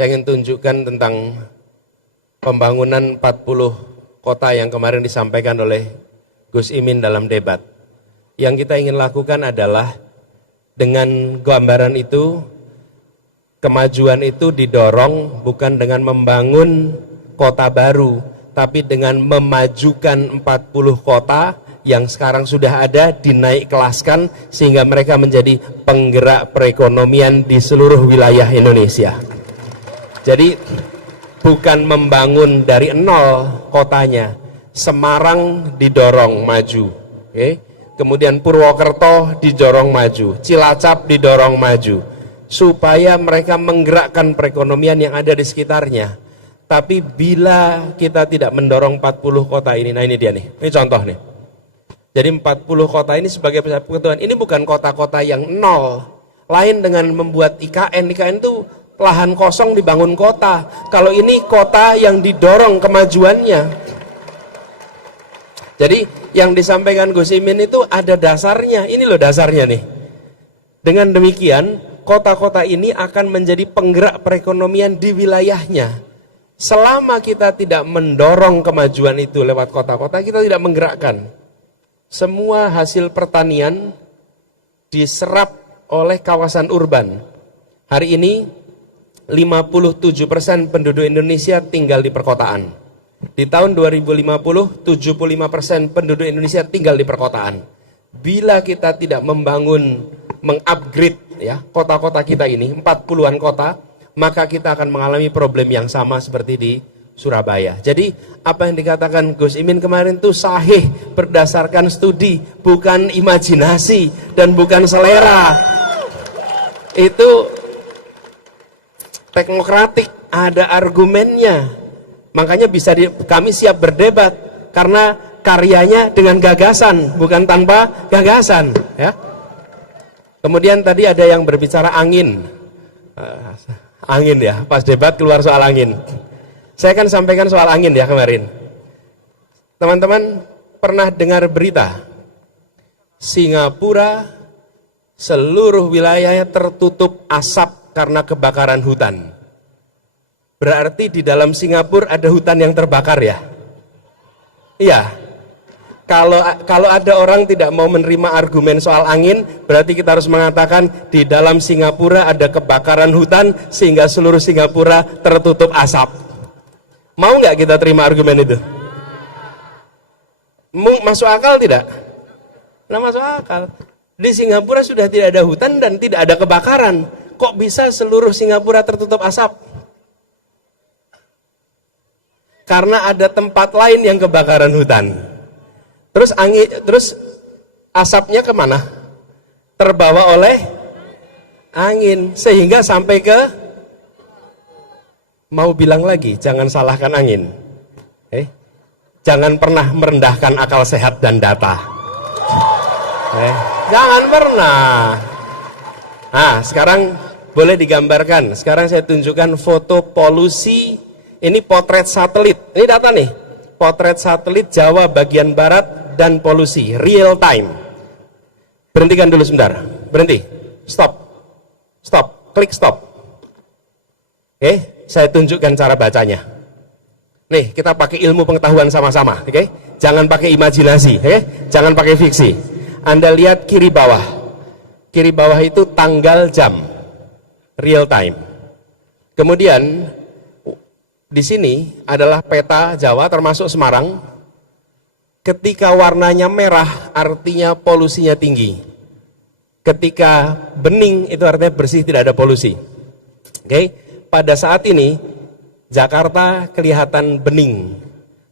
Saya ingin tunjukkan tentang pembangunan 40 kota yang kemarin disampaikan oleh Gus Imin dalam debat. Yang kita ingin lakukan adalah dengan gambaran itu, kemajuan itu didorong bukan dengan membangun kota baru, tapi dengan memajukan 40 kota yang sekarang sudah ada, dinaik kelaskan sehingga mereka menjadi penggerak perekonomian di seluruh wilayah Indonesia. Jadi bukan membangun dari nol kotanya. Semarang didorong maju, kemudian Purwokerto didorong maju, Cilacap didorong maju, supaya mereka menggerakkan perekonomian yang ada di sekitarnya. Tapi bila kita tidak mendorong 40 kota ini, nah ini dia nih, ini contoh nih. Jadi 40 kota ini sebagai persatuan, ini bukan kota-kota yang nol. Lain dengan membuat IKN itu lahan kosong dibangun kota. Kalau ini kota yang didorong kemajuannya. Jadi yang disampaikan Gus Imin itu ada dasarnya. Ini loh dasarnya nih. Dengan demikian, kota-kota ini akan menjadi penggerak perekonomian di wilayahnya. Selama kita tidak mendorong kemajuan itu lewat kota-kota, kita tidak menggerakkan. Semua hasil pertanian diserap oleh kawasan urban. Hari ini 57% penduduk Indonesia tinggal di perkotaan. Di tahun 2050, 75% penduduk Indonesia tinggal di perkotaan. Bila kita tidak membangun, mengupgrade ya kota-kota kita ini, 40-an kota, maka kita akan mengalami problem yang sama seperti di Surabaya. Jadi apa yang dikatakan Gus Imin kemarin itu sahih berdasarkan studi, bukan imajinasi dan bukan selera. Itu teknokratik, ada argumennya. Makanya kami siap berdebat karena karyanya dengan gagasan, bukan tanpa gagasan. Ya. Kemudian tadi ada yang berbicara angin. Angin ya, pas debat keluar soal angin. Saya akan sampaikan soal angin ya kemarin. Teman-teman pernah dengar berita Singapura seluruh wilayahnya tertutup asap karena kebakaran hutan. Berarti di dalam Singapura ada hutan yang terbakar ya? Iya. Kalau ada orang tidak mau menerima argumen soal angin, berarti kita harus mengatakan di dalam Singapura ada kebakaran hutan sehingga seluruh Singapura tertutup asap. Mau nggak kita terima argumen itu? Masuk akal tidak? Nah, masuk akal. Di Singapura sudah tidak ada hutan dan tidak ada kebakaran. Kok bisa seluruh Singapura tertutup asap? Karena ada tempat lain yang kebakaran hutan. Terus asapnya kemana? Terbawa oleh angin sehingga sampai ke, mau bilang lagi, jangan salahkan angin. Jangan pernah merendahkan akal sehat dan data. Jangan pernah. Nah, sekarang boleh digambarkan. Sekarang saya tunjukkan foto polusi. Ini potret satelit. Ini data nih. Potret satelit Jawa bagian barat dan polusi real time. Berhentikan dulu sebentar. Berhenti. Stop. Stop. Klik stop. Saya tunjukkan cara bacanya. Nih, kita pakai ilmu pengetahuan sama-sama, Jangan pakai imajinasi, Jangan pakai fiksi. Anda lihat kiri bawah. Kiri bawah itu tanggal jam. Real time. Kemudian di sini adalah peta Jawa termasuk Semarang. Ketika warnanya merah artinya polusinya tinggi. Ketika bening itu artinya bersih, tidak ada polusi. Pada saat ini Jakarta kelihatan bening,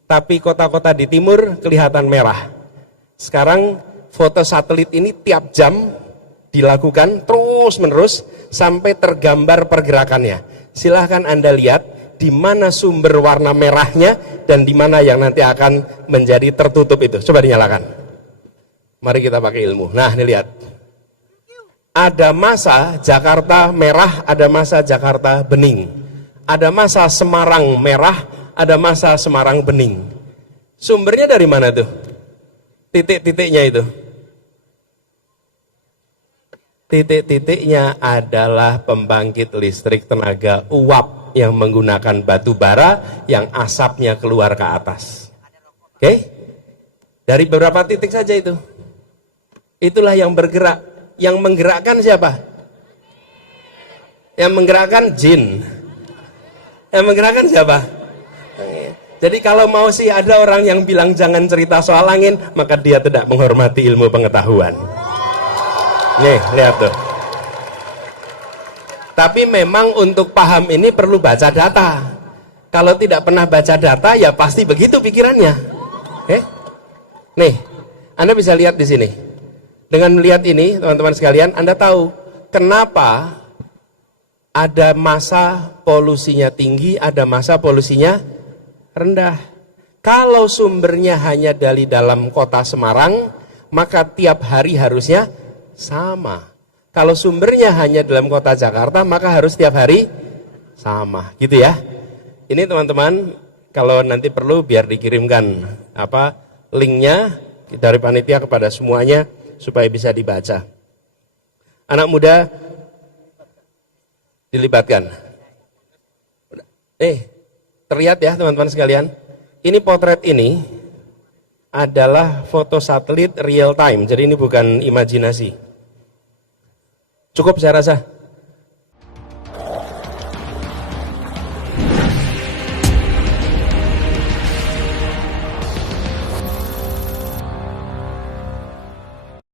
tapi kota-kota di timur kelihatan merah. Sekarang foto satelit ini tiap jam dilakukan terus-menerus sampai tergambar pergerakannya. Silahkan Anda lihat di mana sumber warna merahnya dan di mana yang nanti akan menjadi tertutup itu. Coba dinyalakan. Mari kita pakai ilmu. Nah, ini lihat. Ada masa Jakarta merah, ada masa Jakarta bening. Ada masa Semarang merah, ada masa Semarang bening. Sumbernya dari mana tuh? Titik-titiknya itu. Titik-titiknya adalah pembangkit listrik tenaga uap. yang menggunakan batu bara yang asapnya keluar ke atas. Oke? Dari beberapa titik saja itu. Itulah yang bergerak. Yang menggerakkan siapa? Yang menggerakkan jin. Yang menggerakkan siapa? Jadi kalau mau sih ada orang yang bilang jangan cerita soal angin, maka dia tidak menghormati ilmu pengetahuan. Nih, lihat tuh. Tapi memang untuk paham ini perlu baca data. Kalau tidak pernah baca data, ya pasti begitu pikirannya. Nih, Anda bisa lihat di sini. Dengan melihat ini, teman-teman sekalian, Anda tahu kenapa ada masa polusinya tinggi, ada masa polusinya rendah. Kalau sumbernya hanya dari dalam kota Semarang, maka tiap hari harusnya sama. Kalau sumbernya hanya dalam kota Jakarta, maka harus tiap hari sama, gitu ya. Ini teman-teman, kalau nanti perlu biar dikirimkan linknya dari panitia kepada semuanya supaya bisa dibaca. Anak muda dilibatkan. Terlihat ya teman-teman sekalian, ini potret ini adalah foto satelit real time, jadi ini bukan imajinasi. Cukup saya rasa.